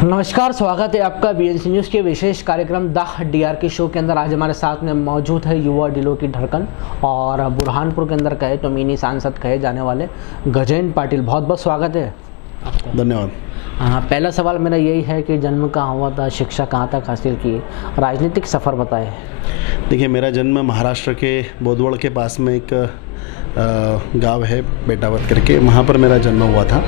नमस्कार, स्वागत है आपका बीएनसी न्यूज़ के विशेष कार्यक्रम द डीआरके शो के अंदर। आज हमारे साथ में मौजूद है युवा दिलों की धड़कन और बुरहानपुर के अंदर कहे तो मिनी सांसद कहे जाने वाले गजेंद्र पाटिल। बहुत बहुत स्वागत है आपका। धन्यवाद। पहला सवाल मेरा यही है कि जन्म कहाँ हुआ था, शिक्षा कहाँ तक हासिल की, राजनीतिक सफ़र बताएं। देखिए, मेरा जन्म महाराष्ट्र के बोदवड़ के पास में एक गांव है बेटावत करके, वहाँ पर मेरा जन्म हुआ था,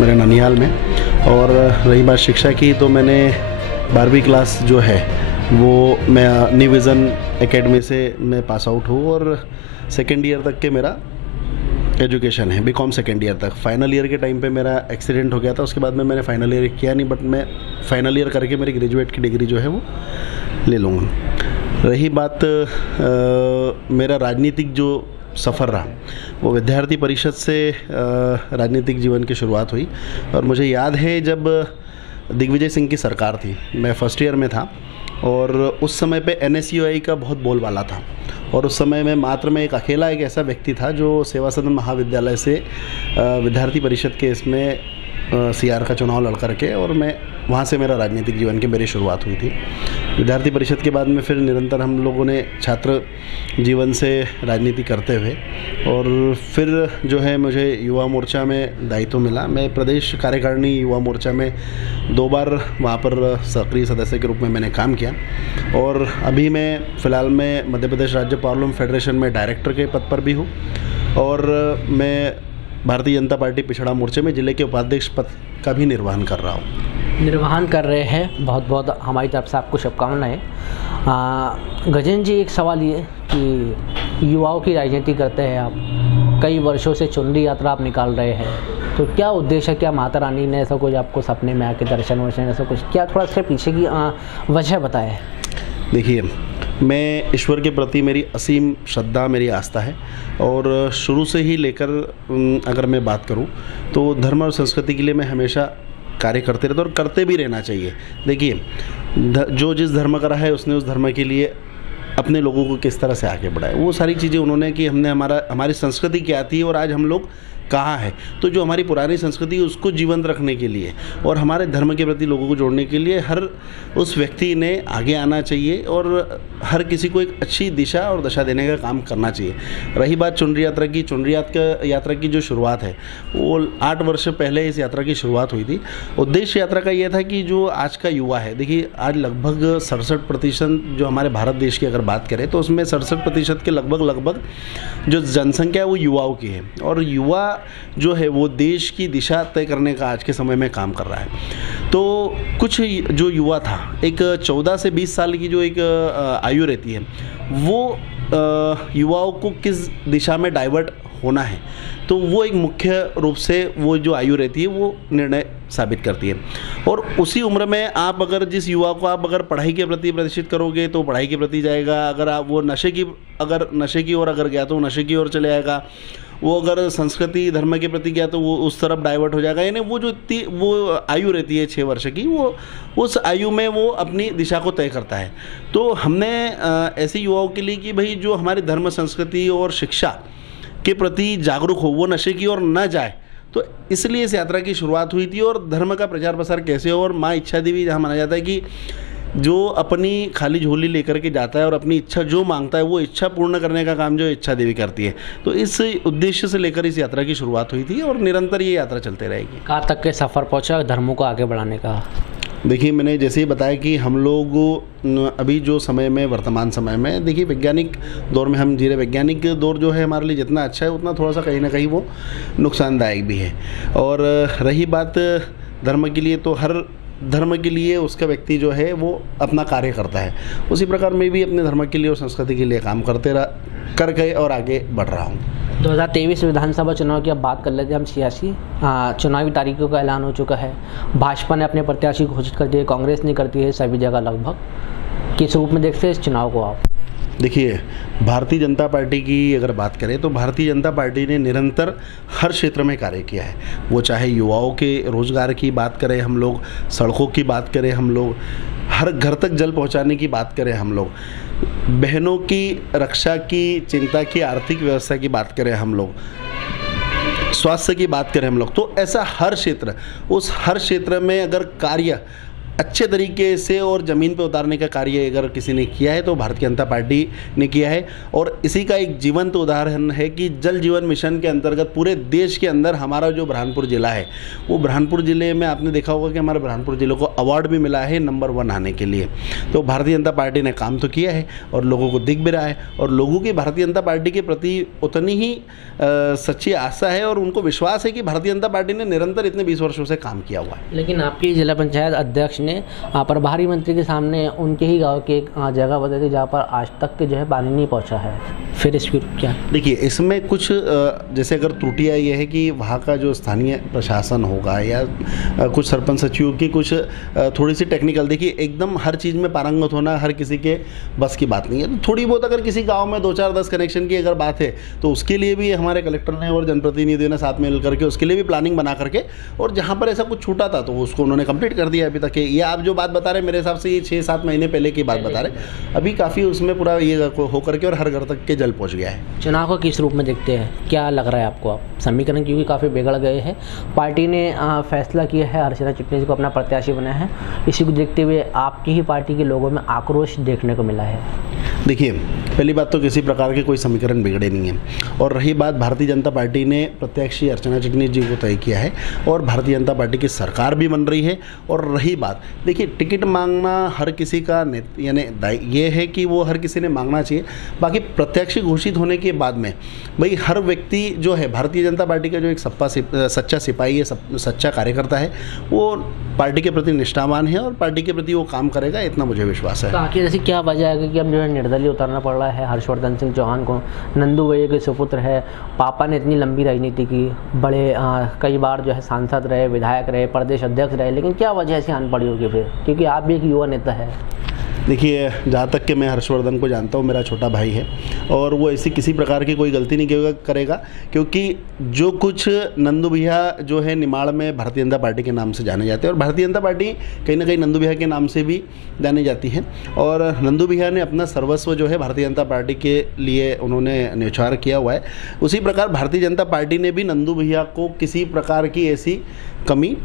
मेरे ननिहाल में। और रही बात शिक्षा की, तो मैंने 12वीं क्लास जो है वो मैं न्यू विज़न एकेडमी से मैं पास आउट हूँ और सेकेंड ईयर तक के मेरा एजुकेशन है, बीकॉम सेकेंड ईयर तक। फाइनल ईयर के टाइम पे मेरा एक्सीडेंट हो गया था, उसके बाद में मैंने फाइनल ईयर किया नहीं, बट मैं फाइनल ईयर करके मेरी ग्रेजुएट की डिग्री जो है वो ले लूँगा। रही बात मेरा राजनीतिक जो सफ़र रहा, वो विद्यार्थी परिषद से राजनीतिक जीवन की शुरुआत हुई। और मुझे याद है जब दिग्विजय सिंह की सरकार थी, मैं फर्स्ट ईयर में था और उस समय पे NSUI का बहुत बोलबाला था। और उस समय में मात्र मैं एक अकेला एक ऐसा व्यक्ति था जो सेवा सदन महाविद्यालय से विद्यार्थी परिषद के इसमें CR का चुनाव लड़ करके, और मैं वहाँ से मेरा राजनीतिक जीवन की मेरी शुरुआत हुई थी। विद्यार्थी परिषद के बाद में फिर निरंतर हम लोगों ने छात्र जीवन से राजनीति करते हुए, और फिर जो है मुझे युवा मोर्चा में दायित्व मिला। मैं प्रदेश कार्यकारिणी युवा मोर्चा में 2 बार वहाँ पर सक्रिय सदस्य के रूप में मैंने काम किया। और अभी मैं फ़िलहाल में मध्य प्रदेश राज्य पावर लूम फेडरेशन में डायरेक्टर के पद पर भी हूँ, और मैं भारतीय जनता पार्टी पिछड़ा मोर्चे में जिले के उपाध्यक्ष पद का भी निर्वहन कर रहा हूँ। कर रहे हैं। बहुत बहुत हमारी तरफ से आपको शुभकामनाएं। गजेंद्र जी, एक सवाल ये कि युवाओं की राजनीति करते हैं आप, कई वर्षों से चुनरी यात्रा आप निकाल रहे हैं, तो क्या उद्देश्य है? क्या माता रानी ने ऐसा कुछ आपको सपने में आके दर्शन वर्शन ऐसा कुछ, क्या थोड़ा इसके पीछे की वजह बताएं। देखिए, मैं ईश्वर के प्रति मेरी असीम श्रद्धा, मेरी आस्था है। और शुरू से ही लेकर अगर मैं बात करूं तो धर्म और संस्कृति के लिए मैं हमेशा कार्य करते रहता और करते भी रहना चाहिए। देखिए, जो जिस धर्म का रहा है उसने उस धर्म के लिए अपने लोगों को किस तरह से आगे बढ़ाया, वो सारी चीज़ें उन्होंने कि हमने हमारी संस्कृति क्या थी और आज हम लोग कहाँ है। तो जो हमारी पुरानी संस्कृति है उसको जीवंत रखने के लिए और हमारे धर्म के प्रति लोगों को जोड़ने के लिए हर उस व्यक्ति ने आगे आना चाहिए और हर किसी को एक अच्छी दिशा और दशा देने का काम करना चाहिए। रही बात चुनरी यात्रा की, चुनरी यात्रा की जो शुरुआत है वो 8 वर्ष पहले इस यात्रा की शुरुआत हुई थी। उद्देश्य यात्रा का ये था कि जो आज का युवा है, देखिए आज लगभग 67% जो हमारे भारत देश की अगर बात करें तो उसमें 67% के लगभग जो जनसंख्या है वो युवाओं की है। और युवा जो है वो देश की दिशा तय करने का आज के समय में काम कर रहा है। तो कुछ जो युवा था, एक 14 से 20 साल की जो एक आयु रहती है, वो युवाओं को किस दिशा में डाइवर्ट होना है, तो वो एक मुख्य रूप से वो जो आयु रहती है वो निर्णय साबित करती है। और उसी उम्र में आप अगर जिस युवा को आप अगर पढ़ाई के प्रति प्रदर्शित करोगे तो पढ़ाई के प्रति जाएगा, अगर आप वो नशे की ओर अगर गया तो नशे की ओर चले जाएगा, वो अगर संस्कृति धर्म के प्रति गया तो वो उस तरफ डाइवर्ट हो जाएगा। यानी वो जो वो आयु रहती है 6 वर्ष की, वो उस आयु में वो अपनी दिशा को तय करता है। तो हमने ऐसे युवाओं के लिए कि भाई जो हमारी धर्म संस्कृति और शिक्षा के प्रति जागरूक हो, वो नशे की ओर न जाए, तो इसलिए इस यात्रा की शुरुआत हुई थी। और धर्म का प्रचार प्रसार कैसे हो, और माँ इच्छा देवी जहाँ माना जाता है कि जो अपनी खाली झोली लेकर के जाता है और अपनी इच्छा जो मांगता है वो इच्छा पूर्ण करने का काम जो इच्छा देवी करती है। तो इस उद्देश्य से लेकर इस यात्रा की शुरुआत हुई थी और निरंतर ये यात्रा चलते रहेगी। कहाँ तक के सफ़र पहुँचा धर्मों को आगे बढ़ाने का? देखिए, मैंने जैसे ही बताया कि हम लोग अभी जो समय में वर्तमान समय में देखिए वैज्ञानिक दौर में हम जी रहे। वैज्ञानिक दौर जो है हमारे लिए जितना अच्छा है उतना थोड़ा सा कहीं ना कहीं वो नुकसानदायक भी है। और रही बात धर्म के लिए, तो हर धर्म के लिए उसका व्यक्ति जो है वो अपना कार्य करता है। उसी प्रकार मैं भी अपने धर्म के लिए और संस्कृति के लिए काम कर गए और आगे बढ़ रहा हूँ। 2023 विधानसभा चुनाव की अब बात कर लेते हैं हम। सियासी चुनावी तारीखों का ऐलान हो चुका है। भाजपा ने अपने प्रत्याशी घोषित कर दिए, कांग्रेस ने करती है सभी जगह लगभग। किस रूप में देखते हैं इस चुनाव को आप? देखिए, भारतीय जनता पार्टी की अगर बात करें तो भारतीय जनता पार्टी ने निरंतर हर क्षेत्र में कार्य किया है। वो चाहे युवाओं के रोजगार की बात करें हम लोग, सड़कों की बात करें हम लोग, हर घर तक जल पहुंचाने की बात करें हम लोग, बहनों की रक्षा की चिंता की, आर्थिक व्यवस्था की बात करें हम लोग, स्वास्थ्य की बात करें हम लोग, तो ऐसा हर क्षेत्र, उस हर क्षेत्र में अगर कार्य अच्छे तरीके से और ज़मीन पे उतारने का कार्य अगर किसी ने किया है तो भारतीय जनता पार्टी ने किया है। और इसी का एक जीवंत उदाहरण है कि जल जीवन मिशन के अंतर्गत पूरे देश के अंदर हमारा जो बुरहानपुर ज़िला है, वो बुरहानपुर ज़िले में आपने देखा होगा कि हमारे बुरहानपुर ज़िले को अवार्ड भी मिला है नंबर 1 आने के लिए। तो भारतीय जनता पार्टी ने काम तो किया है और लोगों को दिख भी रहा है, और लोगों की भारतीय जनता पार्टी के प्रति उतनी ही सच्ची आस्था है और उनको विश्वास है कि भारतीय जनता पार्टी ने निरंतर इतने 20 वर्षों से काम किया हुआ है। लेकिन आपकी जिला पंचायत अध्यक्ष ने प्रभारी मंत्री के सामने उनके ही गांव की एक जगह बताई थी जहाँ पर आज तक के जो है पानी नहीं पहुँचा है, फिर इसकी क्या? देखिए, इसमें कुछ जैसे अगर त्रुटियाँ ये है कि वहाँ का जो स्थानीय प्रशासन होगा या कुछ सरपंच सचिव की कुछ थोड़ी सी टेक्निकल, देखिए एकदम हर चीज़ में पारंगत होना हर किसी के बस की बात नहीं है। तो थोड़ी बहुत अगर किसी गाँव में 2-4-10 कनेक्शन की अगर बात है तो उसके लिए भी हमारे कलेक्टर ने और जनप्रतिनिधियों ने साथ मिल करके उसके लिए भी प्लानिंग बना करके, और जहाँ पर ऐसा कुछ छूटा था तो उसको उन्होंने कंप्लीट कर दिया अभी तक। ये आप जो बात बता रहे, मेरे हिसाब से ये 6-7 महीने पहले की बात बता रहे, अभी काफ़ी उसमें पूरा ये होकर के और हर घर तक के जल पहुँच गया है। चुनाव को किस रूप में देखते हैं, क्या लग रहा है आपको? आप समीकरण क्योंकि काफ़ी बिगड़ गए हैं, पार्टी ने फैसला किया है हर्षिता चिटनीस जी को अपना प्रत्याशी बनाया है, इसी को देखते हुए आपकी ही पार्टी के लोगों में आक्रोश देखने को मिला है। देखिए, पहली बात तो किसी प्रकार के कोई समीकरण बिगड़े नहीं हैं, और रही बात भारतीय जनता पार्टी ने प्रत्याशी अर्चना चिटनीस जी को तय किया है और भारतीय जनता पार्टी की सरकार भी बन रही है। और रही बात, देखिए टिकट मांगना हर किसी का यानी ये है कि वो हर किसी ने मांगना चाहिए। बाकी प्रत्याशी घोषित होने के बाद में भाई हर व्यक्ति जो है भारतीय जनता पार्टी का जो एक सच्चा सिपाही है, सच्चा कार्यकर्ता है, वो पार्टी के प्रति निष्ठावान है और पार्टी के प्रति वो काम करेगा, इतना मुझे विश्वास है। तो आखिर ऐसी क्या वजह है कि अब जो है निर्दलीय उतरना पड़ रहा है हर्षवर्धन सिंह चौहान को? नंदू भैया के सुपुत्र है, पापा ने इतनी लंबी राजनीति की, बड़े कई बार जो है सांसद रहे, विधायक रहे, प्रदेश अध्यक्ष रहे, लेकिन क्या वजह ऐसी आन पड़ी होगी फिर? क्योंकि आप भी एक युवा नेता है। देखिए, जहाँ तक कि मैं हर्षवर्धन को जानता हूँ, मेरा छोटा भाई है और वो ऐसी किसी प्रकार की कोई गलती नहीं करेगा, क्योंकि जो कुछ नंदू भैया जो है निमाड़ में भारतीय जनता पार्टी के नाम से जाने जाते हैं और भारतीय जनता पार्टी कहीं ना कहीं नंदू भैया के नाम से भी जानी जाती है। और नंदू भैया ने अपना सर्वस्व जो है भारतीय जनता पार्टी के लिए उन्होंने न्यौछावर किया हुआ है। उसी प्रकार भारतीय जनता पार्टी ने भी नंदू भैया को किसी प्रकार की ऐसी कमी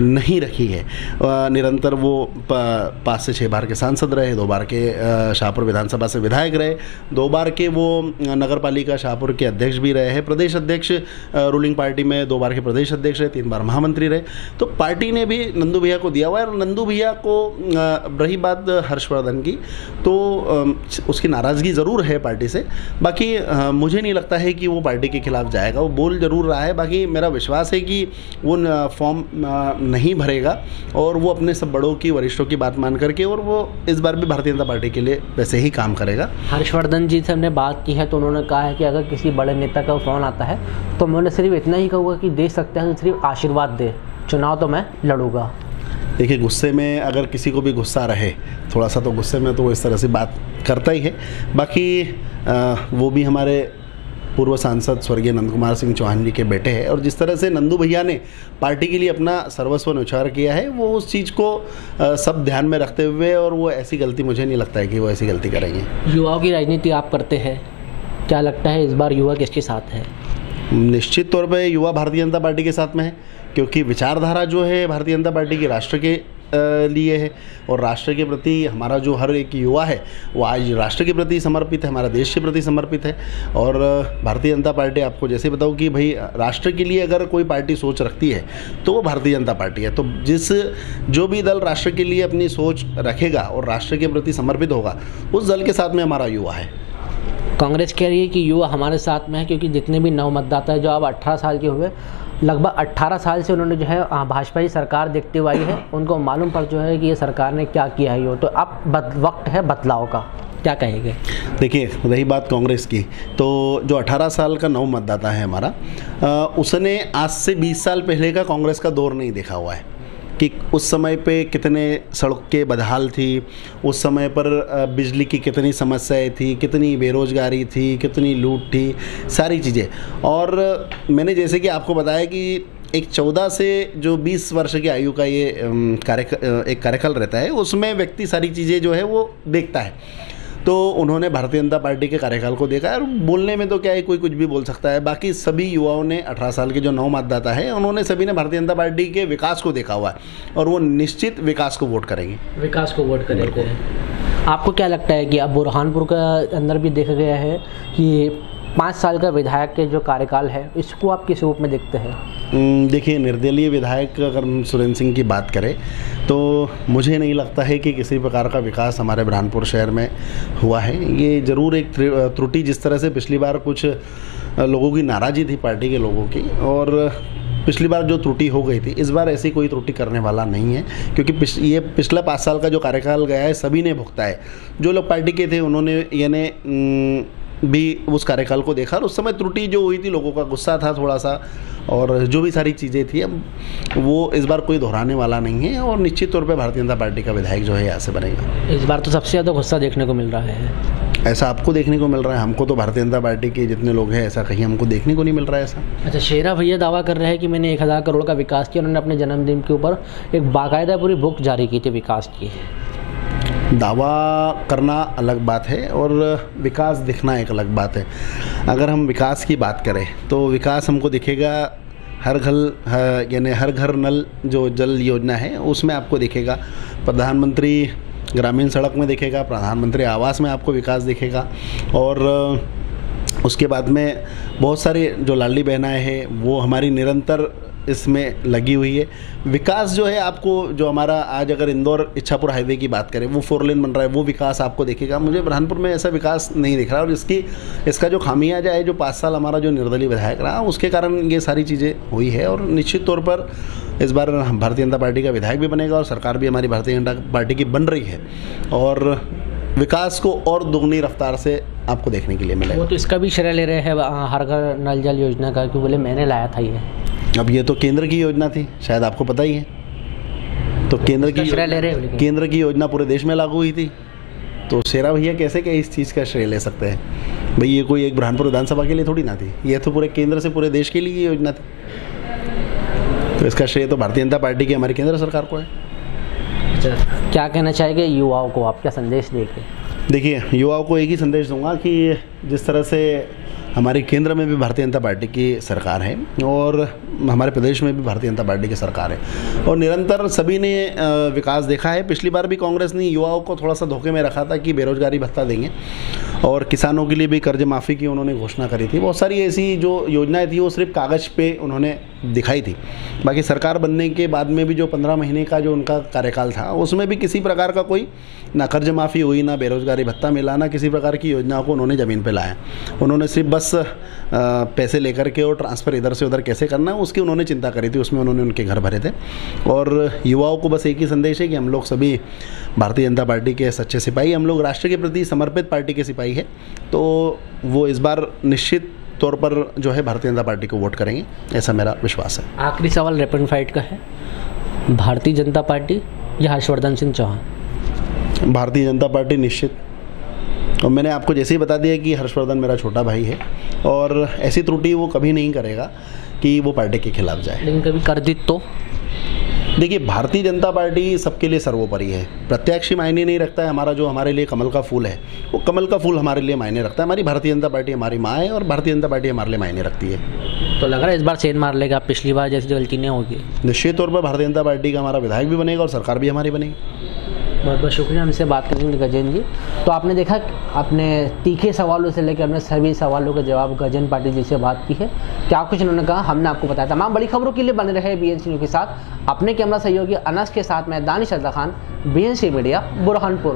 नहीं रखी है। निरंतर वो 5 से 6 बार के सांसद रहे, 2 बार के शाहपुर विधानसभा से विधायक रहे, 2 बार के वो नगर पालिका शाहपुर के अध्यक्ष भी रहे हैं, प्रदेश अध्यक्ष रूलिंग पार्टी में 2 बार के प्रदेश अध्यक्ष रहे, 3 बार महामंत्री रहे। तो पार्टी ने भी नंदू भैया को दिया हुआ है। और नंदू भैया को रही बात हर्षवर्धन की, तो उसकी नाराज़गी ज़रूर है पार्टी से। बाकी मुझे नहीं लगता है कि वो पार्टी के खिलाफ जाएगा, वो बोल ज़रूर रहा है। बाकी मेरा विश्वास है कि वो फॉर्म नहीं भरेगा और वो अपने सब बड़ों की, वरिष्ठों की बात मान करके, और वो इस बार भी भारतीय जनता पार्टी के लिए वैसे ही काम करेगा। हर्षवर्धन जी से हमने बात की है तो उन्होंने कहा है कि अगर किसी बड़े नेता का फ़ोन आता है तो मैं सिर्फ इतना ही कहूँगा कि दे सकते हैं तो सिर्फ आशीर्वाद दे, चुनाव तो मैं लड़ूंगा। देखिए, गुस्से में अगर किसी को भी गुस्सा रहे थोड़ा सा, तो गुस्से में तो वो इस तरह से बात करता ही है। बाकी वो भी हमारे पूर्व सांसद स्वर्गीय नंद कुमार सिंह चौहान जी के बेटे हैं, और जिस तरह से नंदू भैया ने पार्टी के लिए अपना सर्वस्व न्यौछावर किया है, वो उस चीज़ को सब ध्यान में रखते हुए, और वो ऐसी गलती मुझे नहीं लगता है कि वो ऐसी गलती करेंगे। युवाओं की राजनीति आप करते हैं, क्या लगता है इस बार युवा किसके साथ है? निश्चित तौर पर युवा भारतीय जनता पार्टी के साथ में है, क्योंकि विचारधारा जो है भारतीय जनता पार्टी की राष्ट्र के लिए है, और राष्ट्र के प्रति हमारा जो हर एक युवा है वो आज राष्ट्र के प्रति समर्पित है, हमारा देश के प्रति समर्पित है। और भारतीय जनता पार्टी, आपको जैसे बताऊँ कि भाई राष्ट्र के लिए अगर कोई पार्टी सोच रखती है तो वो भारतीय जनता पार्टी है। तो जो भी दल राष्ट्र के लिए अपनी सोच रखेगा और राष्ट्र के प्रति समर्पित होगा, उस दल के साथ में हमारा युवा है। कांग्रेस कह रही है कि युवा हमारे साथ में है, क्योंकि जितने भी नव मतदाता है जो अब 18 साल के हुए, लगभग 18 साल से उन्होंने जो है भाजपा की सरकार देखते हुए आई है, उनको मालूम पड़ जो है कि ये सरकार ने क्या किया है। ये तो अब वक्त है बदलाव का, क्या कहेंगे? देखिए, रही बात कांग्रेस की, तो जो 18 साल का नव मतदाता है हमारा, उसने आज से 20 साल पहले का कांग्रेस का दौर नहीं देखा हुआ है कि उस समय पे कितने सड़कें बदहाल थी, उस समय पर बिजली की कितनी समस्याएं थी, कितनी बेरोजगारी थी, कितनी लूट थी, सारी चीज़ें। और मैंने जैसे कि आपको बताया कि एक 14 से जो 20 वर्ष की आयु का ये एक कार्यकाल रहता है, उसमें व्यक्ति सारी चीज़ें जो है वो देखता है। तो उन्होंने भारतीय जनता पार्टी के कार्यकाल को देखा है। और बोलने में तो क्या है, कोई कुछ भी बोल सकता है। बाकी सभी युवाओं ने 18 साल के जो नव मतदाता है उन्होंने सभी ने भारतीय जनता पार्टी के विकास को देखा हुआ है और वो निश्चित विकास को वोट करेंगे। विकास को वोट करेंगे। आपको क्या लगता है कि अब बुरहानपुर का अंदर भी देखा गया है कि 5 साल का विधायक के जो कार्यकाल है इसको आप किस रूप में देखते हैं? देखिए, निर्दलीय विधायक अगर हम सुरेंद्र सिंह की बात करें तो मुझे नहीं लगता है कि किसी प्रकार का विकास हमारे बुरहानपुर शहर में हुआ है। ये ज़रूर एक त्रुटि, जिस तरह से पिछली बार कुछ लोगों की नाराज़गी थी पार्टी के लोगों की, और पिछली बार जो त्रुटि हो गई थी, इस बार ऐसी कोई त्रुटि करने वाला नहीं है। क्योंकि ये पिछला 5 साल का जो कार्यकाल गया है सभी ने भुगता है। जो लोग पार्टी के थे उन्होंने यानी भी उस कार्यकाल को देखा, और उस समय त्रुटि जो हुई थी, लोगों का गुस्सा था थोड़ा सा, और जो भी सारी चीज़ें थी, अब वो इस बार कोई दोहराने वाला नहीं है। और निश्चित तौर पे भारतीय जनता पार्टी का विधायक जो है यहाँ से बनेगा। इस बार तो सबसे ज़्यादा गुस्सा देखने को मिल रहा है। ऐसा आपको देखने को मिल रहा है? हमको तो भारतीय जनता पार्टी के जितने लोग हैं ऐसा कहीं हमको देखने को नहीं मिल रहा है ऐसा। अच्छा, शेरा भैया दावा कर रहे हैं कि मैंने 1000 करोड़ का विकास किया। उन्होंने अपने जन्मदिन के ऊपर एक बाकायदा पूरी बुक जारी की थी विकास की। दावा करना अलग बात है और विकास दिखना एक अलग बात है। अगर हम विकास की बात करें तो विकास हमको दिखेगा हर घर, यानी हर घर नल जो जल योजना है उसमें आपको दिखेगा, प्रधानमंत्री ग्रामीण सड़क में दिखेगा, प्रधानमंत्री आवास में आपको विकास दिखेगा, और उसके बाद में बहुत सारी जो लाडली बहनाएं हैं वो हमारी निरंतर इसमें लगी हुई है। विकास जो है आपको, जो हमारा आज अगर इंदौर इच्छापुर हाईवे की बात करें, वो 4 लेन बन रहा है, वो विकास आपको दिखेगा। मुझे बुरहानपुर में ऐसा विकास नहीं दिख रहा, और इसका जो खामियाजा है, जो 5 साल हमारा जो निर्दलीय विधायक रहा, उसके कारण ये सारी चीज़ें हुई है। और निश्चित तौर पर इस बार भारतीय जनता पार्टी का विधायक भी बनेगा और सरकार भी हमारी भारतीय जनता पार्टी की बन रही है, और विकास को और दोगुनी रफ्तार से आपको देखने के लिए मिलेगा। वो तो इसका भी श्रेय ले रहे हैं हर घर नल जल योजना का, कि बोले मैंने लाया था ये। अब ये तो केंद्र की योजना थी, शायद आपको पता ही है। तो केंद्र की योजना पूरे देश में लागू हुई थी, तो शेरा भैया कैसे क्या इस चीज़ का श्रेय ले सकते हैं? भाई ये कोई एक बुरहानपुर विधानसभा के लिए थोड़ी ना थी, ये तो पूरे केंद्र से पूरे देश के लिए ये योजना थी। तो इसका श्रेय तो भारतीय जनता पार्टी की, हमारी केंद्र सरकार को है। अच्छा, क्या कहना चाहेंगे युवाओं को, आप क्या संदेश देंगे? देखिए, युवाओं को एक ही संदेश दूंगा कि जिस तरह से हमारे केंद्र में भी भारतीय जनता पार्टी की सरकार है और हमारे प्रदेश में भी भारतीय जनता पार्टी की सरकार है, और निरंतर सभी ने विकास देखा है। पिछली बार भी कांग्रेस ने युवाओं को थोड़ा सा धोखे में रखा था कि बेरोजगारी भत्ता देंगे, और किसानों के लिए भी कर्ज माफ़ी की उन्होंने घोषणा करी थी। बहुत सारी ऐसी जो योजनाएं थी वो सिर्फ कागज़ पे उन्होंने दिखाई थी। बाकी सरकार बनने के बाद में भी जो 15 महीने का जो उनका कार्यकाल था, उसमें भी किसी प्रकार का कोई ना कर्ज माफ़ी हुई, ना बेरोजगारी भत्ता मिला, ना किसी प्रकार की योजनाओं को उन्होंने ज़मीन पे लाया। उन्होंने सिर्फ बस पैसे लेकर के और ट्रांसफ़र इधर से उधर कैसे करना है उसकी उन्होंने चिंता करी थी, उसमें उन्होंने उनके घर भरे थे। और युवाओं को बस एक ही संदेश है कि हम लोग सभी भारतीय जनता पार्टी के सच्चे सिपाही, हम लोग राष्ट्र के प्रति समर्पित पार्टी के सिपाही है, तो वो इस बार निश्चित तौर पर जो है भारतीय जनता पार्टी को वोट करेंगे, ऐसा मेरा विश्वास है। आखिरी सवाल रैपिड फाइट का है, भारतीय जनता पार्टी या हर्षवर्धन सिंह चौहान? भारतीय जनता पार्टी निश्चित। और मैंने आपको जैसे ही बता दिया कि हर्षवर्धन मेरा छोटा भाई है और ऐसी त्रुटि वो कभी नहीं करेगा कि वो पार्टी के खिलाफ जाए। लेकिन कभी कर दी तो? देखिए, भारतीय जनता पार्टी सबके लिए सर्वोपरि है। प्रत्याशी मायने नहीं रखता है, हमारा जो हमारे लिए कमल का फूल है, वो कमल का फूल हमारे लिए मायने रखता है। हमारी भारतीय जनता पार्टी हमारी माँ है और भारतीय जनता पार्टी हमारे लिए मायने रखती है। तो लग रहा है इस बार सेंध मार लेगा, पिछली बार जैसी गलती नहीं होगी? निश्चित तौर पर भारतीय जनता पार्टी का हमारा विधायक भी बनेगा और सरकार भी हमारी बनेगी। बहुत बहुत शुक्रिया हमसे बात करने के लिए गजेंद्र जी। तो आपने देखा, अपने तीखे सवालों से लेकर अपने सभी सवालों का जवाब गजेंद्र पाटिल जी से बात की है। क्या कुछ उन्होंने कहा हमने आपको बताया। तमाम बड़ी खबरों के लिए बने रहे BNC न्यूज़ के साथ। अपने कैमरा सहयोगी अनस के साथ मैं दानिश अज़ा खान, BNC मीडिया, बुरहानपुर।